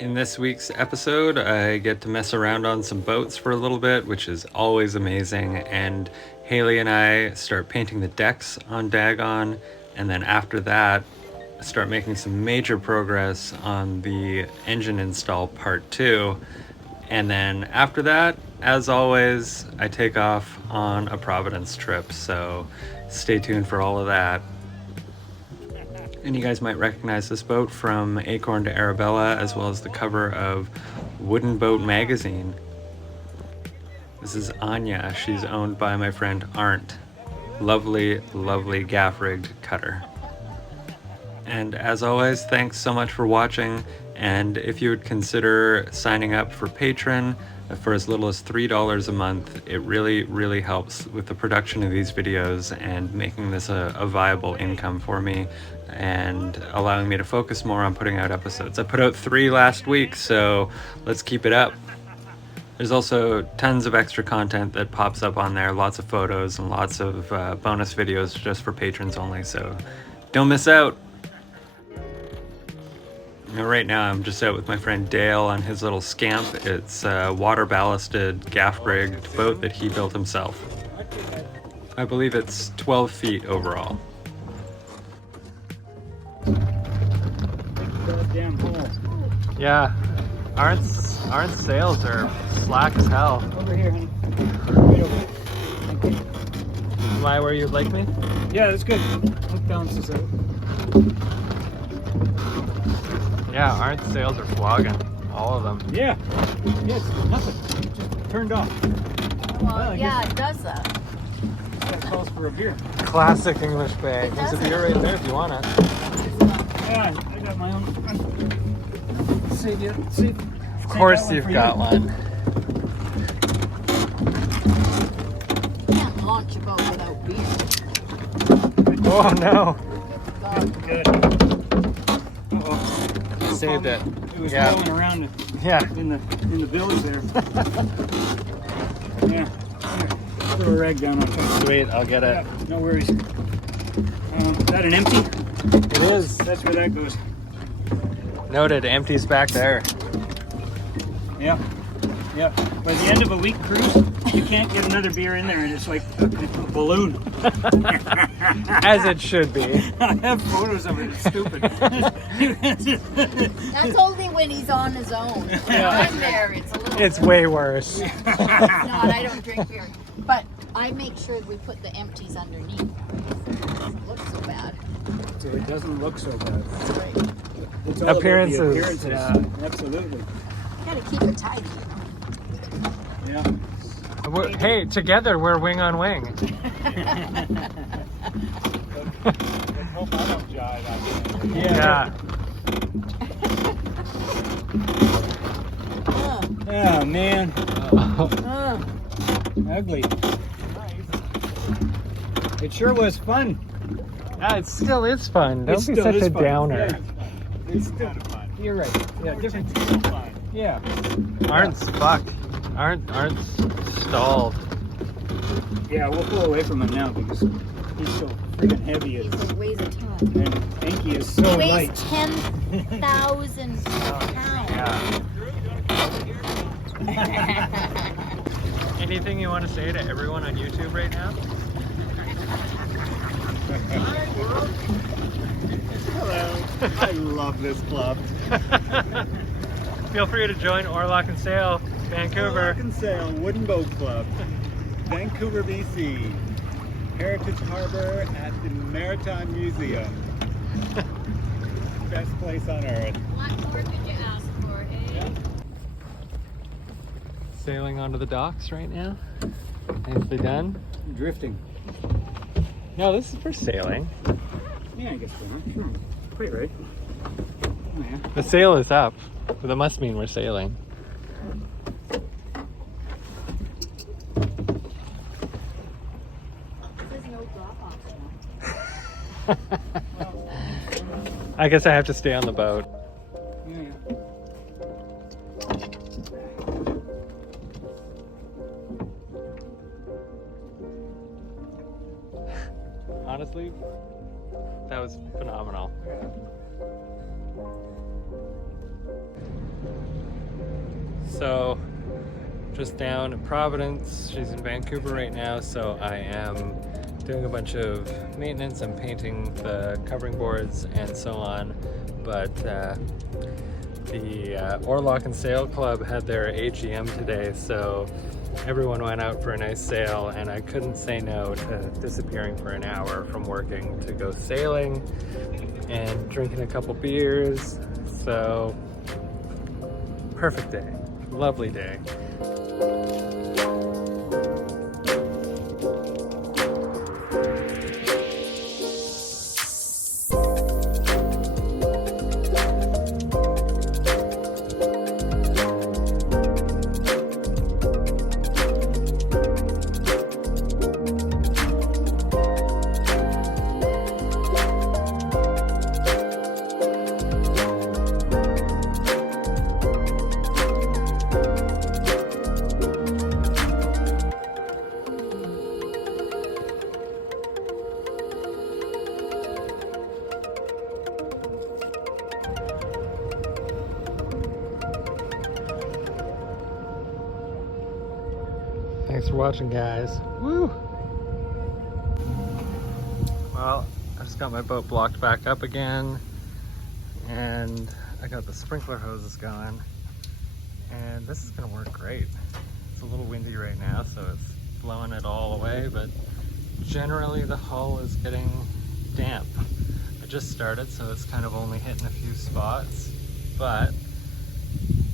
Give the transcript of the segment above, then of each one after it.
In this week's episode, I get to mess around on some boats for a little bit, which is always amazing, and Haley and I start painting the decks on Dagon, and then after that, start making some major progress on the engine install part 2, and then after that, as always, I take off on a Providence trip, so stay tuned for all of that. And you guys might recognize this boat from Acorn to Arabella, as well as the cover of Wooden Boat magazine. This is Anya. She's owned by my friend Arndt. Lovely, lovely gaff-rigged cutter. And as always, thanks so much for watching. And if you would consider signing up for Patreon for as little as $3 a month, it really, really helps with the production of these videos and making this a viable income for me and allowing me to focus more on putting out episodes. I put out 3 last week, so let's keep it up. There's also tons of extra content that pops up on there, lots of photos and lots of bonus videos just for patrons only, so don't miss out. Right now I'm just out with my friend Dale on his little Scamp. It's a water ballasted gaff rigged boat that he built himself. I believe it's 12 feet overall. Yeah, Arndt's sails are slack as hell. Over here, honey. Right over here. Am I where you'd like me? Yeah, that's good. Let's balance this out. Yeah, Arndt's sails are flogging. All of them. Yeah. Yes, nothing. It just turned off. Well, yeah, it does that. That calls for a beer. Classic English bay. There's a beer right there if you want it. Yeah, I got my own. Save you. Save. Of course you've got one. Can't launch a boat without beer. Oh no. Good. Uh-oh. Saved it. It was Yeah. rolling around Yeah. in the bilge there. Yeah. Here, throw a rag down on top. Sweet, I'll get it. Yeah, no worries. Is that an empty? It is. That's where that goes. Noted, empty's back there. Yeah. Yeah. By the end of a week cruise, you can't get another beer in there, and it's like a balloon. As it should be. I have photos of it. It's stupid. That's only when he's on his own. When I'm there, it's a little... It's way worse. It's not, I don't drink beer. But I make sure we put the empties underneath. So it doesn't look so bad. So it doesn't look so bad. That's right. It's all Appearances. about the appearances. Yeah. Absolutely. Gotta keep it tidy, you know. Yeah. Hey, together we're wing on wing. Let's hope I don't jive. Yeah. Oh man. Ugly. It sure was fun. It still is fun. Don't It be still such is a fun. downer. Yeah. It's still fun. You're right. Yeah, different. Yeah. Arndt's fucked. Arndt's stalled. Yeah, we'll pull away from him now because he's so freaking heavy. He weighs a ton. And Enki is so He weighs light. 10,000 pounds. Yeah. Anything you want to say to everyone on YouTube right now? Hello. I love this club. Feel free to join Orlock and Sail, Vancouver. Orlock and Sail Wooden Boat Club, Vancouver, BC. Heritage Harbor at the Maritime Museum. Best place on earth. What more could you ask for, eh? Sailing onto the docks right now. Nicely done. Drifting. No, this is for sailing. Yeah, I guess so. Huh? Sure. Quite right. Oh, yeah. The sail is up, but that must mean we're sailing. There's no drop-off. I guess I have to stay on the boat. Yeah. Honestly, that was phenomenal. So just down in Providence. She's in Vancouver right now, so I am doing a bunch of maintenance. I'm painting the covering boards and so on. But the Orlock and Sail Club had their AGM today, so everyone went out for a nice sail, and I couldn't say no to disappearing for an hour from working to go sailing and drinking a couple beers. So perfect day, lovely day. Thanks for watching, guys. Woo! Well, I just got my boat blocked back up again, and I got the sprinkler hoses going, and this is gonna work great. It's a little windy right now, so it's blowing it all away, but generally the hull is getting damp. I just started, so it's kind of only hitting a few spots, but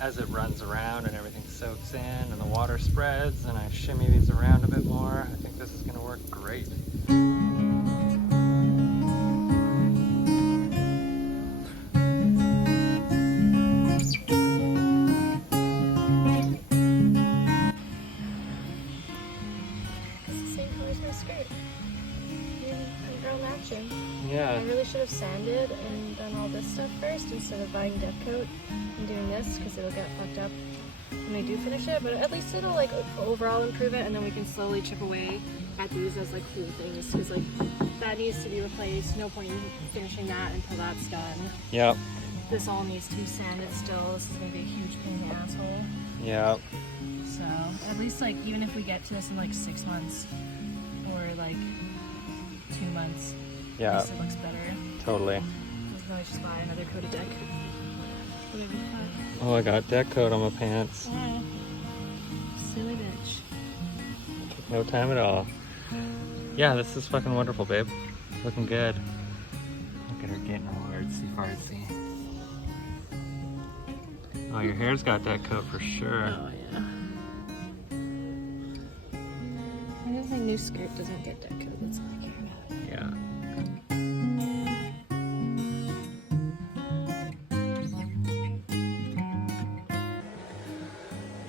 as it runs around and everything soaks in and the water spreads and I shimmy these around a bit more, I think this is going to work great. It's the same color as my skirt. And girl matching. Yeah. I really should have sanded and done all this stuff first instead of buying deck coat and doing this, because it'll get fucked up when I do finish it, but at least it'll like overall improve it, and then we can slowly chip away at these as like cool things, because like that needs to be replaced. No point in finishing that until that's done. Yep. This all needs to be sanded still. This is gonna be a huge pain in the asshole. Yep. So at least like even if we get to this in like 6 months or like 2 months, at Yeah. least it looks better. Totally. I'll probably just buy another coat of deck. Whatever. Oh, I got deck coat on my pants. Oh, silly bitch. No time at all. Yeah, this is fucking wonderful, babe. Looking good. Look at her getting all artsy fartsy. Oh, your hair's got deck coat for sure. Oh yeah. I guess my new skirt doesn't get deck coat. That's all I care about. Yeah.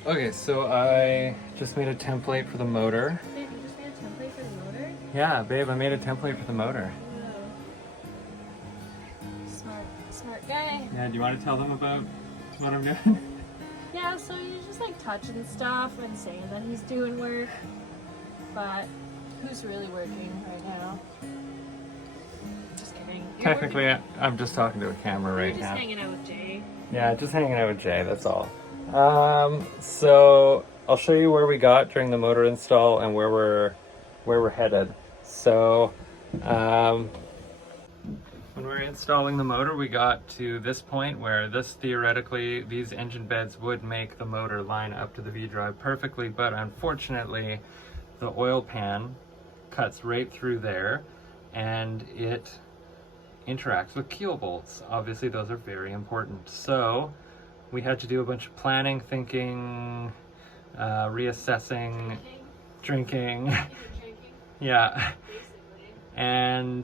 Okay, so I just made a template for the motor. Babe, you just made a template for the motor? Yeah, babe, I made a template for the motor. Smart guy. Yeah, do you want to tell them about what I'm doing? Yeah, so he's just like touching stuff and saying that he's doing work, but who's really working right now? Just kidding. You're Technically, working. I'm just talking to a camera You're right just now. hanging out with Jay. Yeah, just hanging out with Jay, that's all. So I'll show you where we got during the motor install and where we're headed. So when we were installing the motor, we got to this point where theoretically these engine beds would make the motor line up to the V-drive perfectly, but unfortunately the oil pan cuts right through there and it interacts with keel bolts. Obviously those are very important. So we had to do a bunch of planning, thinking, reassessing, drinking. Yeah. And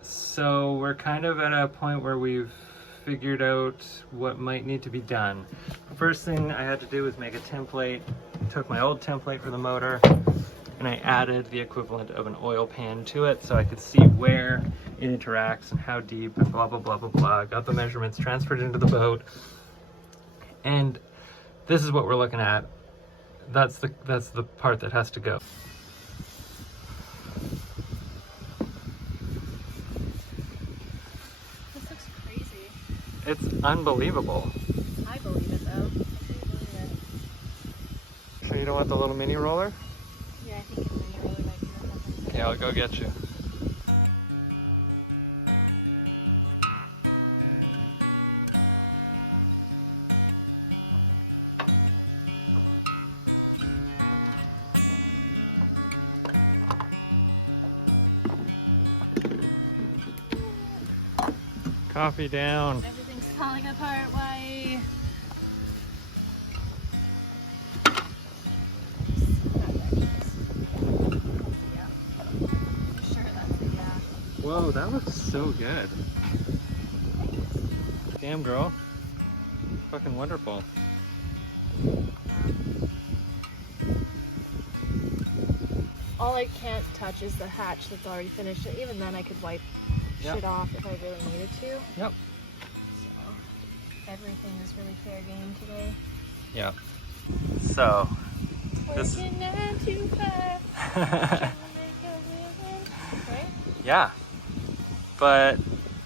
so we're kind of at a point where we've figured out what might need to be done. First thing I had to do was make a template. Took my old template for the motor and I added the equivalent of an oil pan to it so I could see where it interacts and how deep and blah blah blah blah blah. Got the measurements transferred into the boat, and this is what we're looking at. That's the part that has to go. This looks crazy. It's unbelievable. I believe it though. I do believe it. want the little mini roller? Yeah, I think a mini roller might be the one. Okay, I'll go get you. Coffee down. Everything's falling apart. Why? Sure, that's a yeah. Whoa, that looks so good. Damn, girl. Fucking wonderful. All I can't touch is the hatch that's already finished. Even then, I could wipe shit off if I really needed to. Yep. So, everything is really fair game today. Yep. So, this. Working 9 to 5. Trying to make a living. Right? Yeah. But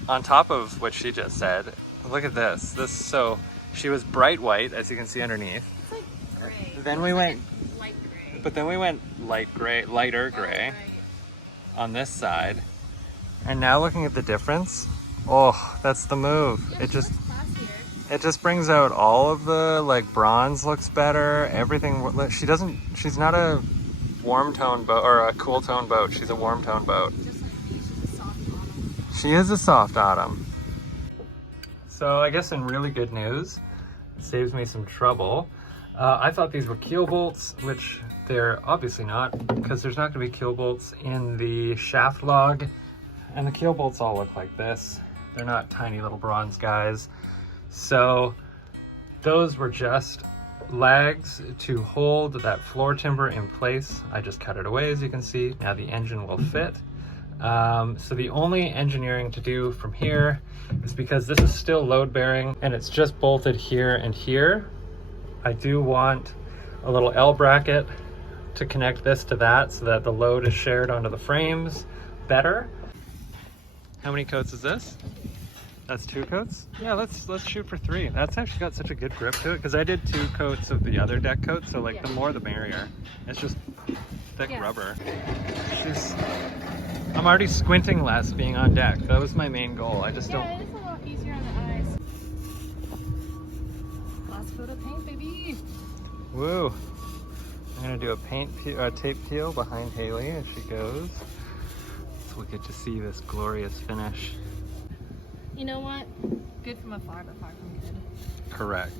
on top of what she just said, look at this. So she was bright white, as you can see underneath. It's like gray. Then we went, Light gray. but then we went lighter gray Right. on this side. And now looking at the difference, oh, that's the move. Yeah, It just, looks classier. it just brings out all of the, like, bronze looks better. Everything. She's not a warm tone boat or a cool tone boat. She's a warm tone boat. Just like me, she's a soft bottom. She is a soft autumn. So I guess in really good news, it saves me some trouble. I thought these were keel bolts, which they're obviously not, because there's not going to be keel bolts in the shaft log. And the keel bolts all look like this. They're not tiny little bronze guys. So those were just lags to hold that floor timber in place. I just cut it away, as you can see. Now the engine will fit. So the only engineering to do from here is, because this is still load bearing and it's just bolted here and here, I do want a little L bracket to connect this to that so that the load is shared onto the frames better. How many coats is this? That's 2 coats? Yeah, let's shoot for 3. That's actually got such a good grip to it, because I did 2 coats of the other deck coat, so like the more the merrier. It's just thick rubber. I'm already squinting less being on deck. That was my main goal. I just don't. Yeah, it is a lot easier on the eyes. Last coat of paint, baby. Woo! I'm gonna do a tape peel behind Haley as she goes, so we'll get to see this glorious finish. You know what? Good from afar, but far from good. Correct.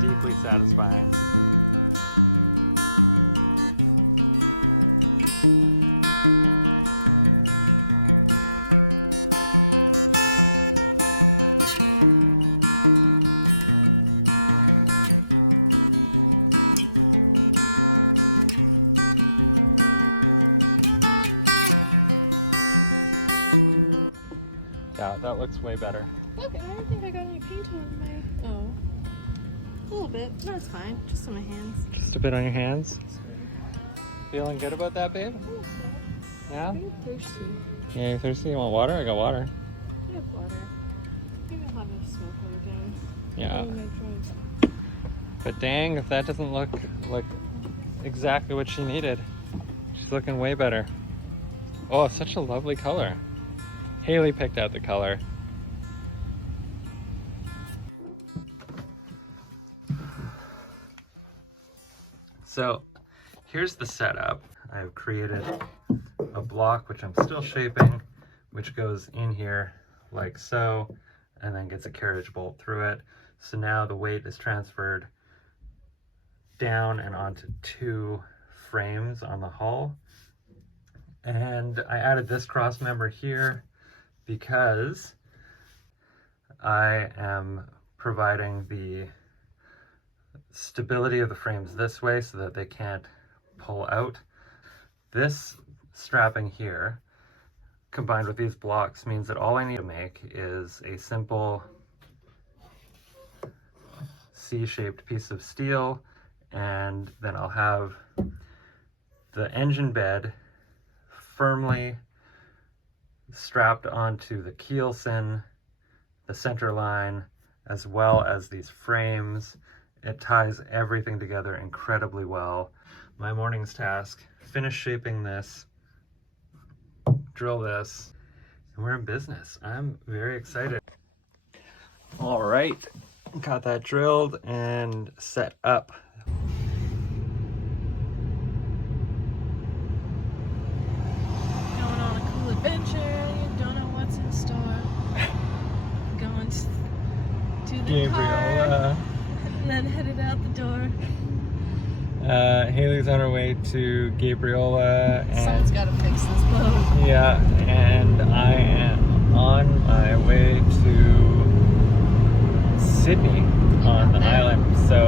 Deeply satisfying. Yeah, that looks way better. Look, I don't think I got any paint on my... Oh. A little bit. No, it's fine. Just on my hands. Just a bit on your hands. Feeling good about that, babe? Yeah? I'm thirsty. Yeah, you thirsty? You want water? I got water. I have water. Maybe I'll have a smoke again. Yeah. Oh, my drinks. But dang, if that doesn't look like exactly what she needed. She's looking way better. Oh, it's such a lovely color. Haley picked out the color. So here's the setup. I've created a block, which I'm still shaping, which goes in here like so, and then gets a carriage bolt through it. So now the weight is transferred down and onto 2 frames on the hull. And I added this cross member here because I am providing the stability of the frames this way so that they can't pull out. This strapping here combined with these blocks means that all I need to make is a simple C-shaped piece of steel, and then I'll have the engine bed firmly strapped onto the keelson, the center line, as well as these frames. It ties everything together incredibly well. My morning's task, finish shaping this, drill this, and we're in business. I'm very excited. All right, got that drilled and set up. Going on a cool adventure. You don't know what's in store. Going to the car and then headed out the door. Haley's on her way to Gabriola, and Someone's got to fix this boat. yeah, and I am on my way to Sydney on the island. So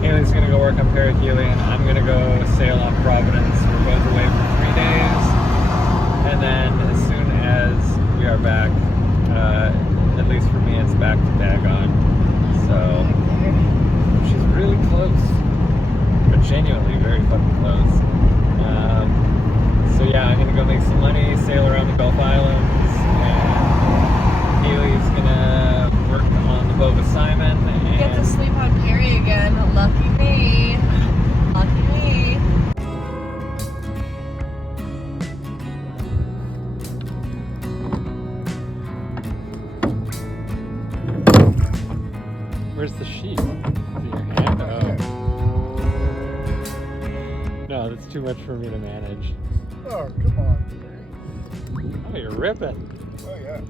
Haley's gonna go work on perihelion. I'm gonna go sail on Providence. We're both away for 3 days, and then as soon as we are back, at least for me, it's back to Dagon. So she's really close, but genuinely very fucking close. So yeah, I'm gonna go make some money, sail around the Gulf Islands, and Haley's gonna work on the boat with Simon. And Get to sleep on Perry again. Lucky me. Lucky me. Where's the sheet? Is it your hand? Oh. No, that's too much for me to manage. Oh, come on. Oh, you're ripping. Oh, yeah.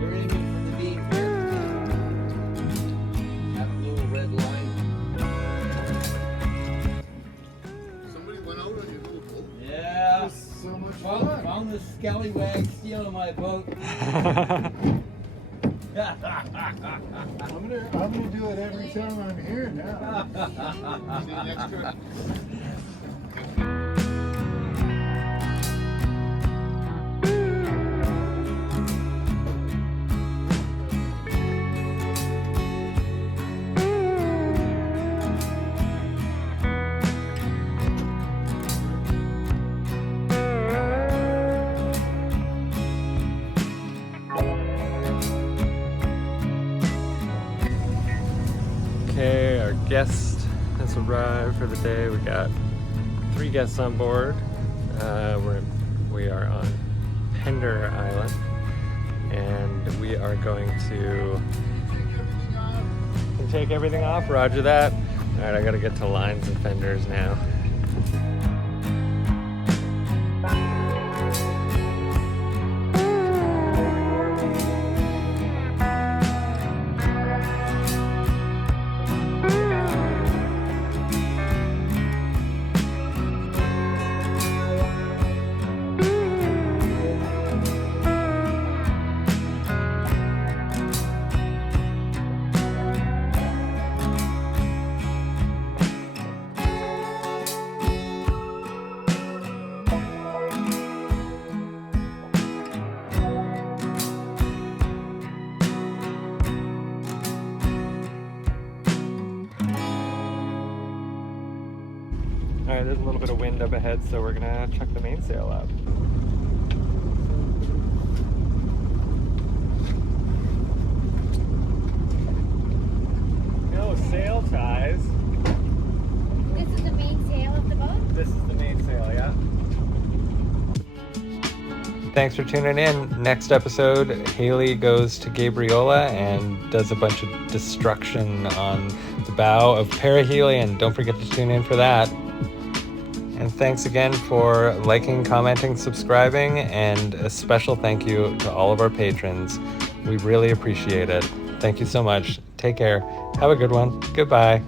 You're aiming for the beam here. That little red line. Somebody went out on your little boat. Yeah. So much Found the scallywag stealing my boat. I'm gonna do it every time I'm here now. Okay, our guest has arrived for the day. We got 3 guests on board. We are on Pender Island, and we are going to take everything off. Roger that. All right, I gotta get to lines and fenders now. All right, there's a little bit of wind up ahead, so we're gonna chuck the mainsail up. No sail ties. This is the main sail of the boat? This is the mainsail, yeah. Thanks for tuning in. Next episode, Haley goes to Gabriola and does a bunch of destruction on the bow of perihelion. Don't forget to tune in for that. And thanks again for liking, commenting, subscribing, and a special thank you to all of our patrons. We really appreciate it. Thank you so much. Take care. Have a good one. Goodbye.